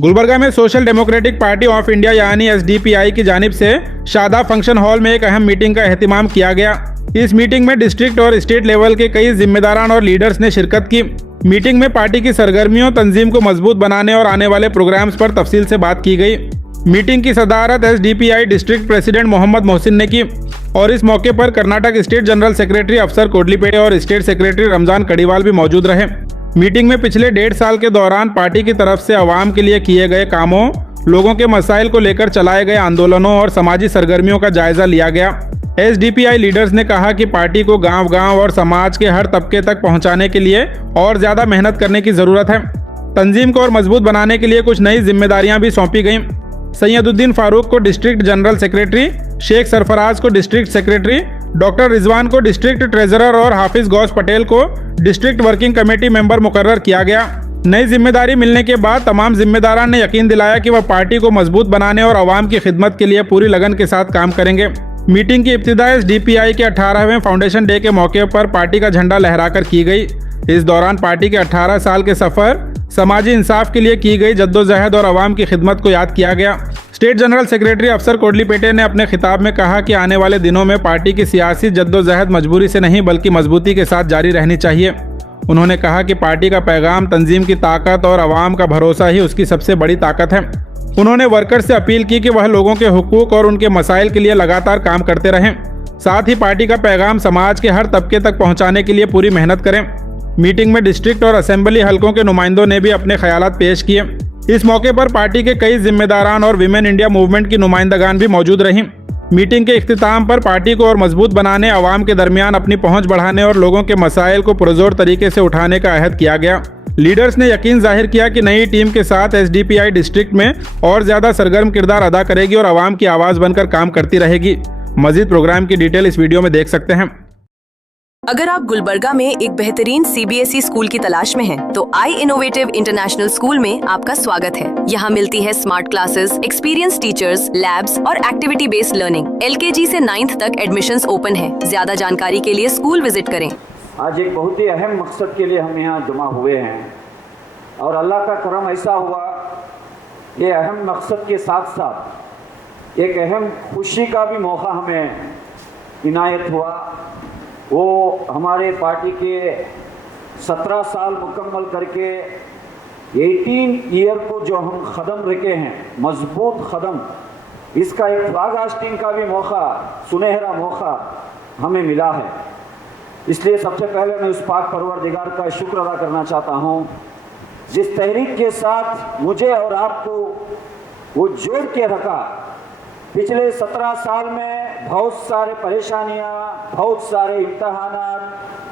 गुलबर्गा में social democratic party of India यानी SDPI की जानिब से शादा फंक्शन हॉल में एक अहम मीटिंग का एहतिमाम किया गया। इस मीटिंग में डिस्ट्रिक्ट और स्टेट लेवल के कई जिम्मेदारान और लीडर्स ने शिरकत की। मीटिंग में पार्टी की सरगर्मियों, तंजीम को मजबूत बनाने और आने वाले प्रोग्राम्स पर तफसील से बात की गई। मीटिंग की सदारत SDPI district president Mohammad Mohsin ने की और इस मौके पर कर्नाटक स्टेट जनरल सेक्रेटरी अफसर कोडलीपेटे और स्टेट सेक्रेटरी रमजान कड़ीवाल भी मौजूद रहे। मीटिंग में पिछले 1.5 साल के दौरान पार्टी की तरफ से आवाम के लिए किए गए कामों, लोगों के मसाइल को लेकर चलाए गए आंदोलनों और समाजी सरगर्मियों का जायजा लिया गया। एसडीपीआई लीडर्स ने कहा कि पार्टी को गांव-गांव और समाज के हर तबके तक पहुंचाने के लिए और ज़्यादा मेहनत करने की ज़रूरत है। तंजीम को और मजबूत बनाने के लिए कुछ नई जिम्मेदारियां भी सौंपी गईं। सैयदुद्दीन फारूक को district general secretary, Sheikh Sarfaraz को डिस्ट्रिक्ट सेक्रेटरी, डॉक्टर रिजवान को डिस्ट्रिक्ट ट्रेजरर और हाफिज गौस पटेल को डिस्ट्रिक्ट वर्किंग कमेटी मेंबर मुकर्रर किया गया। नई जिम्मेदारी मिलने के बाद तमाम जिम्मेदारान ने यकीन दिलाया कि वह पार्टी को मजबूत बनाने और आवाम की खिदमत के लिए पूरी लगन के साथ काम करेंगे। मीटिंग की इब्तिदा एसडीपीआई के 18वें फाउंडेशन डे के मौके पर पार्टी का झंडा लहराकर की गई। इस दौरान पार्टी के 18 साल के सफ़र, समाजी इंसाफ के लिए की गई जद्दोजहद और आवाम की खिदमत को याद किया गया। स्टेट जनरल सेक्रेटरी अफसर कोडलीपेटे ने अपने खिताब में कहा कि आने वाले दिनों में पार्टी की सियासी जद्दोजहद मजबूरी से नहीं बल्कि मजबूती के साथ जारी रहनी चाहिए। उन्होंने कहा कि पार्टी का पैगाम, तंजीम की ताकत और आवाम का भरोसा ही उसकी सबसे बड़ी ताकत है। उन्होंने वर्कर्स से अपील की कि वह लोगों के हुकूक और उनके मसाइल के लिए लगातार काम करते रहें। साथ ही पार्टी का पैगाम समाज के हर तबके तक पहुँचाने के लिए पूरी मेहनत करें। मीटिंग में डिस्ट्रिक्ट और असेंबली हलकों के नुमाइंदों ने भी अपने ख्यालात पेश किए। इस मौके पर पार्टी के कई जिम्मेदारान और विमेन इंडिया मूवमेंट की नुमाइंदगान भी मौजूद रहीं। मीटिंग के इख्तिताम पर पार्टी को और मजबूत बनाने, आवाम के दरमियान अपनी पहुंच बढ़ाने और लोगों के मसाइल को पुरजोर तरीके से उठाने का अहद किया गया। लीडर्स ने यकीन जाहिर किया कि नई टीम के साथ एसडीपीआई डिस्ट्रिक्ट में और ज़्यादा सरगर्म किरदार अदा करेगी और आवाम की आवाज़ बनकर काम करती रहेगी। मजीद प्रोग्राम की डिटेल इस वीडियो में देख सकते हैं। अगर आप गुलबर्गा में एक बेहतरीन सीबीएसई स्कूल की तलाश में हैं, तो आई इनोवेटिव इंटरनेशनल स्कूल में आपका स्वागत है। यहाँ मिलती है smart classes, experience teachers, labs और एक्टिविटी बेस्ड लर्निंग। एलकेजी से 9th तक एडमिशंस ओपन है। ज्यादा जानकारी के लिए स्कूल विजिट करें। आज एक बहुत ही अहम मकसद के लिए हम यहाँ जमा हुए हैं और अल्लाह का करम ऐसा हुआ, ये अहम मकसद के साथ साथ एक अहम खुशी का भी मौका हमें इनायत हुआ। वो हमारे पार्टी के 17 साल मुकम्मल करके 18 ईयर को जो हम कदम रखे हैं, मजबूत कदम, इसका एक फ्लैग होस्टिंग का भी मौका, सुनहरा मौका हमें मिला है। इसलिए सबसे पहले मैं उस पाक परवरदिगार का शुक्र अदा करना चाहता हूँ जिस तहरीक के साथ मुझे और आपको वो जोड़ के रखा। पिछले 17 साल में बहुत सारे परेशानियां, बहुत सारे इम्तहानात,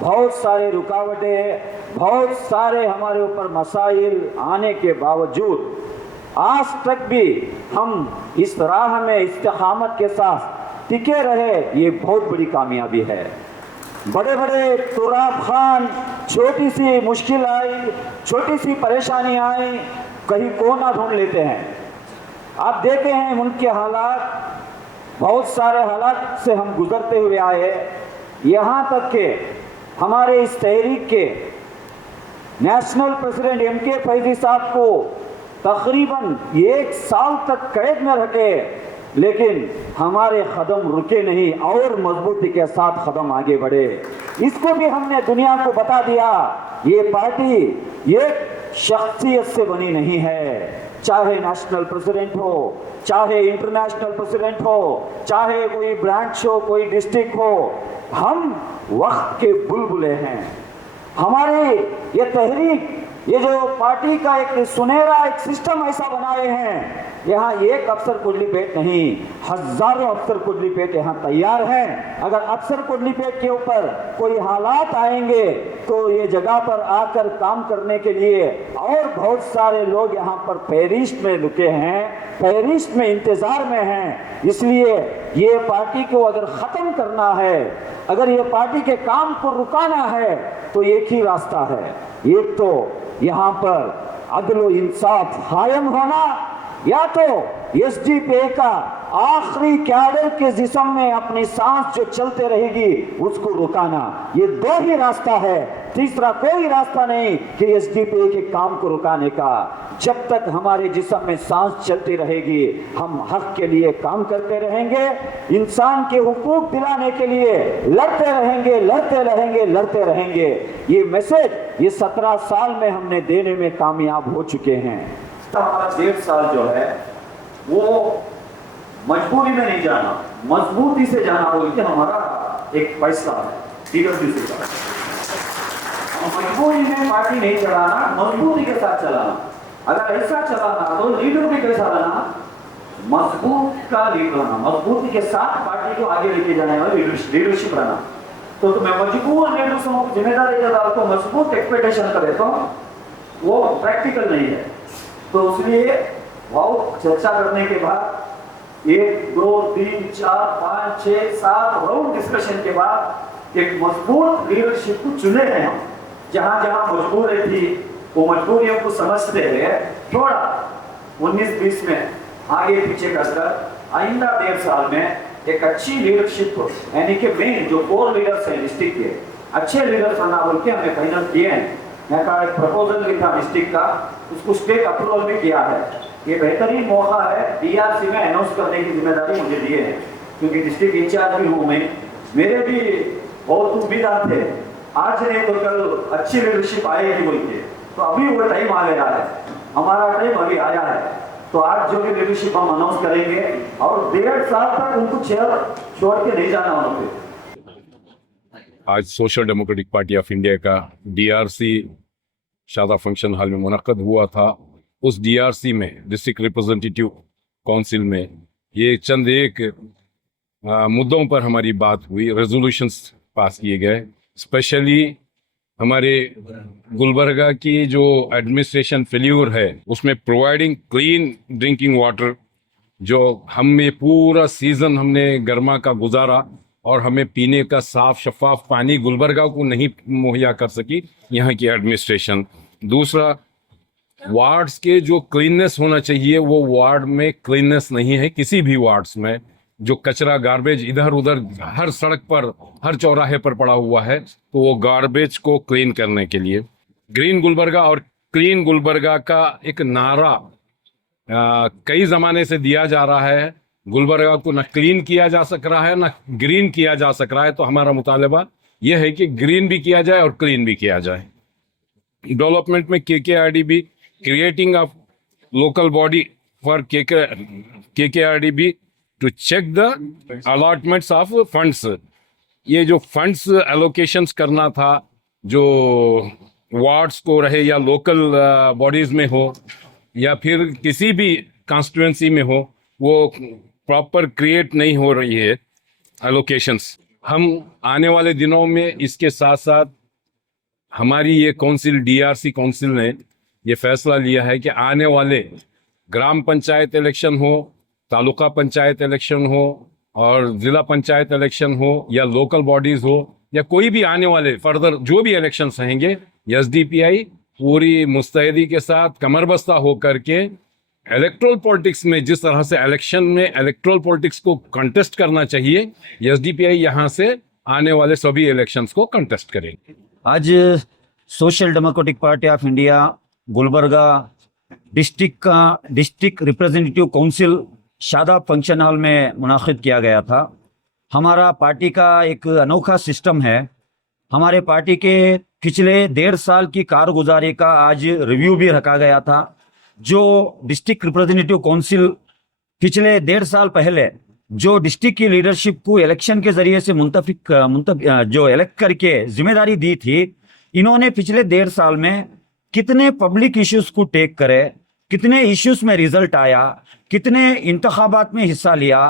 बहुत सारे रुकावटें, बहुत सारे हमारे ऊपर मसाइल आने के बावजूद आज तक भी हम इस राह में इस्तिकामत के साथ टिके रहे, ये बहुत बड़ी कामयाबी है। बड़े बड़े तुराब खान, छोटी सी मुश्किल आई, छोटी सी परेशानी आई, कहीं कोना ढूंढ लेते हैं। आप देखे हैं उनके हालात, बहुत सारे हालात से हम गुजरते हुए आए, यहाँ तक के हमारे इस तहरीक के नेशनल प्रेसिडेंट एमके फैजी साहब को तकरीबन 1 साल तक कैद में रखे, लेकिन हमारे कदम रुके नहीं और मजबूती के साथ कदम आगे बढ़े। इसको भी हमने दुनिया को बता दिया, ये पार्टी ये शख्सियत से बनी नहीं है। चाहे नेशनल प्रेसिडेंट हो, चाहे इंटरनेशनल प्रेसिडेंट हो, चाहे कोई ब्रांच हो, कोई डिस्ट्रिक्ट हो, हम वक्त के बुलबुले हैं। हमारे ये तहरीक, ये जो पार्टी का एक सुनहरा एक सिस्टम ऐसा बनाए हैं, यहाँ एक अफसर कुडलीपेट नहीं, हजारों अफसर कुडलीपेट यहाँ तैयार हैं। अगर अफसर कुडलीपेट के ऊपर कोई हालात आएंगे तो ये जगह पर आकर काम करने के लिए और बहुत सारे लोग यहाँ पर फहरिस्त में रुके हैं, फहरिस्त में इंतजार में हैं। इसलिए ये पार्टी को अगर ख़त्म करना है, अगर ये पार्टी के काम को रुकाना है, तो एक ही रास्ता है। एक तो यहाँ पर अदल इंसाफ कायम होना, या तो एसडीपीआई का आखिरी कैडर के जिस्म में अपनी सांस जो चलते रहेगी उसको रुकाना। ये 2 ही रास्ता है, तीसरा कोई रास्ता नहीं कि एसडीपीआई के काम को रुकाने का। जब तक हमारे जिस्म में सांस चलती रहेगी हम हक के लिए काम करते रहेंगे, इंसान के हुकूक दिलाने के लिए लड़ते रहेंगे, लड़ते रहेंगे, लड़ते रहेंगे। ये मैसेज ये 17 साल में हमने देने में कामयाब हो चुके हैं। हमारा 1.5 साल जो है वो मजबूरी में नहीं जाना, मजबूती से जाना बोल के हमारा एक फैसला है। मजबूरी में पार्टी नहीं चलाना, मजबूती के साथ चलाना। अगर ऐसा चलाना तो लीडर भी कैसा बना, मजबूत का लीडर रहना, मजबूती के साथ पार्टी को आगे लेके जाने वाला लीडरशिप रहना। तो मैं मजबूत लीडर्सों की जिम्मेदारी जब आपको मजबूत एक्सपेक्टेशन करे तो वो प्रैक्टिकल नहीं है। तो इसलिए बहुत चर्चा करने के बाद 1, 2, 3, 4, 5, 6, 7 राउंड डिस्कशन के बाद एक मजबूत लीडरशिप को चुने हैं हम। जहां जहां मजबूरी थी वो मजबूरियों को समझते हुए थोड़ा 19-20 में आगे पीछे कर आइंदा 1.5 साल में एक अच्छी लीडरशिप को, यानी कि मेन जो कोर लीडर्स हैं डिस्ट्रिक्ट के अच्छे लीडर्स आना बोल के हमने फाइनल किए हैं। यहाँ का एक प्रपोजल भी था डिस्ट्रिक्ट का, उसको स्टेट अप्रूवल भी किया है। ये बेहतरीन मौका है, डीआरसी में अनाउंस करने की जिम्मेदारी मुझे दी है, क्योंकि डिस्ट्रिक्ट इंचार्ज भी हूँ मैं। मेरे भी बहुत उम्मीद थे आज नहीं तो कल अच्छी लीडरशिप आएगी बोल के, तो अभी वो टाइम आ गया है, हमारा टाइम अभी आया है। तो आज जो भी लीडरशिप हम अनाउंस करेंगे और 1.5 साल तक उनको छोड़ के नहीं जाना वहाँ पे। आज social democratic party of India का डीआरसी शादा फंक्शन हॉल में मुनक्कद हुआ था। उस डीआरसी में डिस्ट्रिक्ट रिप्रेजेंटेटिव काउंसिल में ये चंद एक मुद्दों पर हमारी बात हुई, रेजोल्यूशंस पास किए गए। स्पेशली हमारे गुलबर्गा की जो एडमिनिस्ट्रेशन फेल्यूर है उसमें प्रोवाइडिंग क्लीन ड्रिंकिंग वाटर, जो हमें पूरा सीज़न हमने गर्मा का गुजारा और हमें पीने का साफ शफाफ पानी गुलबर्गा को नहीं मुहैया कर सकी यहाँ की एडमिनिस्ट्रेशन। दूसरा, वार्ड्स के जो क्लीननेस होना चाहिए वो वार्ड में क्लीननेस नहीं है। किसी भी वार्ड्स में जो कचरा गार्बेज इधर उधर हर सड़क पर हर चौराहे पर पड़ा हुआ है, तो वो गार्बेज को क्लीन करने के लिए ग्रीन गुलबर्गा और क्लीन गुलबर्गा का एक नारा कई ज़माने से दिया जा रहा है। गुलबर्गा को न क्लीन किया जा सक रहा है न ग्रीन किया जा सक रहा है। तो हमारा मुतालबा यह है कि ग्रीन भी किया जाए और क्लीन भी किया जाए। डेवलपमेंट में KKRDB creating a local body for KKRDB to check the allotments of funds. ये जो फंड्स एलोकेशंस करना था, जो वार्ड्स को रहे या लोकल बॉडीज में हो या फिर किसी भी कॉन्स्टिट्यूंसी में हो, वो प्रॉपर क्रिएट नहीं हो रही है एलोकेशंस। हम आने वाले दिनों में इसके साथ साथ हमारी ये काउंसिल डीआरसी काउंसिल ने ये फैसला लिया है कि आने वाले ग्राम पंचायत इलेक्शन हो, तालुका पंचायत इलेक्शन हो और ज़िला पंचायत इलेक्शन हो या लोकल बॉडीज़ हो या कोई भी आने वाले फर्दर जो भी इलेक्शंस रहेंगे, एसडीपीआई पूरी मुस्तैदी के साथ कमरबस्ता होकर के इलेक्ट्रल पॉलिटिक्स में जिस तरह से इलेक्शन में इलेक्ट्रल पॉलिटिक्स को कंटेस्ट करना चाहिए, एसडीपीआई यहाँ से आने वाले सभी इलेक्शंस को कंटेस्ट करेंगे। आज social democratic party of India Gulbarga district representative council Shada function hall में मुनाकिद किया गया था। हमारा पार्टी का एक अनोखा सिस्टम है। हमारे पार्टी के पिछले 1.5 साल की कारगुजारी का आज रिव्यू भी रखा गया था। जो डिस्ट्रिक्ट रिप्रेजेंटेटिव काउंसिल पिछले 1.5 साल पहले जो डिस्ट्रिक्ट की लीडरशिप को इलेक्शन के जरिए से जो इलेक्ट करके जिम्मेदारी दी थी, इन्होंने पिछले 1.5 साल में कितने पब्लिक इश्यूज को टेक करे, कितने इश्यूज में रिजल्ट आया, कितने इंतखाबात में हिस्सा लिया,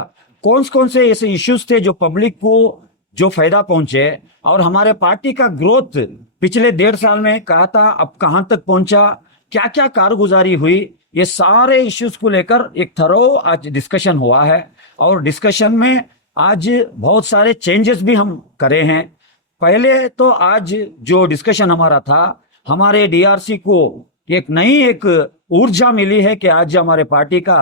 कौन से ऐसे इश्यूज थे जो पब्लिक को जो फायदा पहुंचे, और हमारे पार्टी का ग्रोथ पिछले 1.5 साल में कहा था अब कहां तक पहुंचा, क्या क्या कारगुजारी हुई, ये सारे इश्यूज को लेकर एक थरो आज डिस्कशन हुआ है। और डिस्कशन में आज बहुत सारे चेंजेस भी हम करे हैं। पहले तो आज जो डिस्कशन हमारा था, हमारे डीआरसी को एक नई ऊर्जा मिली है कि आज हमारे पार्टी का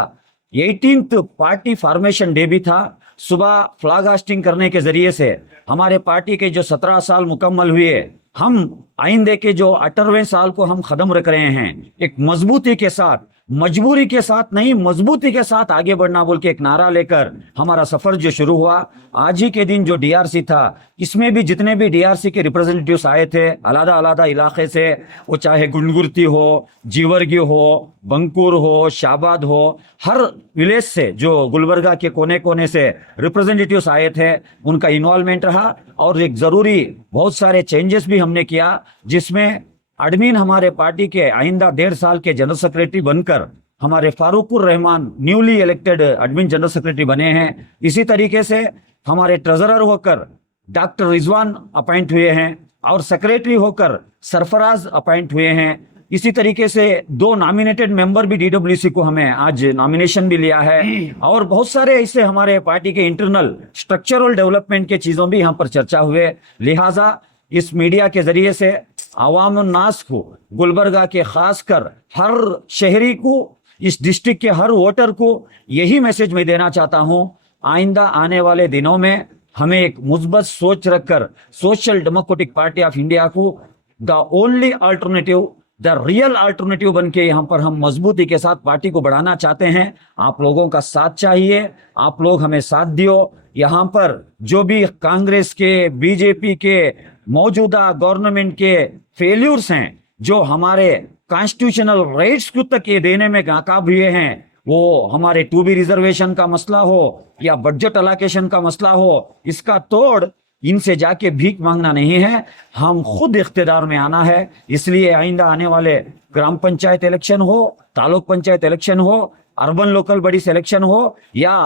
18th पार्टी फॉर्मेशन डे भी था। सुबह फ्लैग होस्टिंग करने के जरिए से हमारे पार्टी के जो 17 साल मुकम्मल हुए, हम आइंदे के जो 18वें साल को हम कदम रख रहे हैं, एक मजबूती के साथ, मजबूरी के साथ नहीं, मजबूती के साथ आगे बढ़ना बोल के एक नारा लेकर हमारा सफर जो शुरू हुआ। आज ही के दिन जो डीआरसी था, इसमें भी जितने भी डीआरसी के रिप्रेजेंटेटिव्स आए थे अलग अलग इलाके से, वो चाहे गुंडगुर्ती हो, जीवरगी हो, बंकुर हो, शाबाद हो, हर विलेज से जो गुलबर्गा के कोने कोने से रिप्रेजेंटेटिव्स आए थे, उनका इन्वॉल्वमेंट रहा। और एक जरूरी बहुत सारे चेंजेस भी हमने किया, जिसमें एडमिन हमारे पार्टी के आइंदा 1.5 साल के जनरल सेक्रेटरी बनकर हमारे Farooqur Rahman newly elected admin general secretary बने हैं। इसी तरीके से हमारे ट्रेजरर होकर डॉक्टर रिजवान अपॉइंट हुए हैं और सेक्रेटरी होकर सरफराज अपॉइंट हुए हैं। इसी तरीके से 2 नॉमिनेटेड मेंबर भी डीडब्ल्यूसी को हमें आज नॉमिनेशन भी लिया है। और बहुत सारे ऐसे हमारे पार्टी के इंटरनल स्ट्रक्चरल डेवलपमेंट के चीजों भी यहाँ पर चर्चा हुए। लिहाजा इस मीडिया के जरिए से आवाम नास को, गुलबर्गा के खासकर हर शहरी को, इस डिस्ट्रिक्ट के हर वोटर को यही मैसेज मैं देना चाहता हूं, आइंदा आने वाले दिनों में हमें एक मुस्बत सोच रखकर social democratic party of India को the only alternative, the real alternative बन के यहाँ पर हम मजबूती के साथ पार्टी को बढ़ाना चाहते हैं। आप लोगों का साथ चाहिए, आप लोग हमें साथ दियो। यहाँ पर जो भी कांग्रेस के, बीजेपी के, मौजूदा गवर्नमेंट के फेल्यूर्स हैं, जो हमारे कॉन्स्टिट्यूशनल राइट्स को तक ये देने में नाकाम हुए हैं, वो हमारे 2B रिजर्वेशन का मसला हो या बजट अलोकेशन का मसला हो, इसका तोड़ इनसे जाके भीख मांगना नहीं है, हम खुद इख्तिदार में आना है। इसलिए आइंदा आने वाले ग्राम पंचायत इलेक्शन हो, तालुक पंचायत इलेक्शन हो, अर्बन लोकल बॉडी इलेक्शन हो या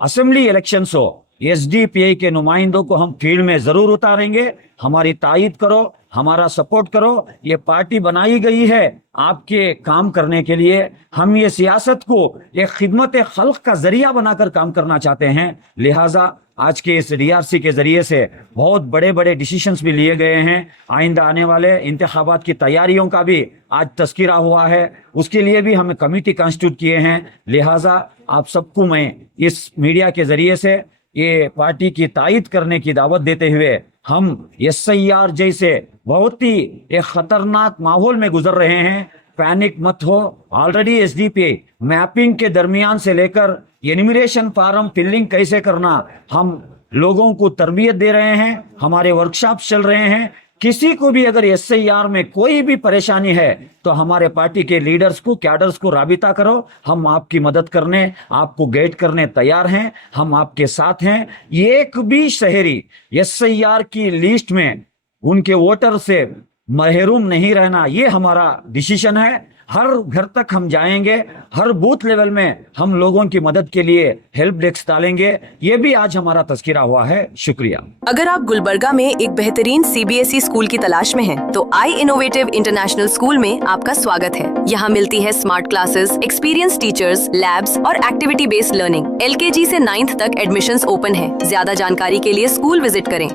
असेंबली इलेक्शंस हो, एसडीपीआई के नुमाइंदों को हम फील्ड में जरूर उतारेंगे। हमारी तायद करो, हमारा सपोर्ट करो। ये पार्टी बनाई गई है आपके काम करने के लिए। हम ये सियासत को एक खिदमत खल्क का जरिया बनाकर काम करना चाहते हैं। लिहाजा आज के इस डीआरसी के जरिए से बहुत बड़े बड़े डिसीजंस भी लिए गए हैं। आइंदा आने वाले इंतखाबात की तैयारियों का भी आज तस्कीरा हुआ है, उसके लिए भी हमें कमेटी कॉन्स्टिट्यूट किए हैं। लिहाजा आप सबको मैं इस मीडिया के जरिए से ये पार्टी की तायद करने की दावत देते हुए, हम SIR जैसे बहुत ही एक खतरनाक माहौल में गुजर रहे हैं, पैनिक मत हो। ऑलरेडी एसडीपीआई मैपिंग के दरमियान से लेकर एनिमिनेशन फार्म फिलिंग कैसे करना, हम लोगों को तरबियत दे रहे हैं, हमारे वर्कशॉप चल रहे हैं। किसी को भी अगर SIR में कोई भी परेशानी है तो हमारे पार्टी के लीडर्स को, कैडर्स को राबिता करो। हम आपकी मदद करने, आपको गाइड करने तैयार हैं, हम आपके साथ हैं। एक भी शहरी SIR की लिस्ट में उनके वोटर से महरूम नहीं रहना, ये हमारा डिसीजन है। हर घर तक हम जाएंगे, हर बूथ लेवल में हम लोगों की मदद के लिए हेल्प डेस्क डालेंगे। ये भी आज हमारा तस्कीरा हुआ है। शुक्रिया। अगर आप गुलबर्गा में एक बेहतरीन CBSE स्कूल की तलाश में हैं, तो आई इनोवेटिव इंटरनेशनल स्कूल में आपका स्वागत है। यहाँ मिलती है smart classes, experience teachers, labs और एक्टिविटी बेस्ड लर्निंग। LKG से 9th तक एडमिशंस ओपन है। ज्यादा जानकारी के लिए स्कूल विजिट करें।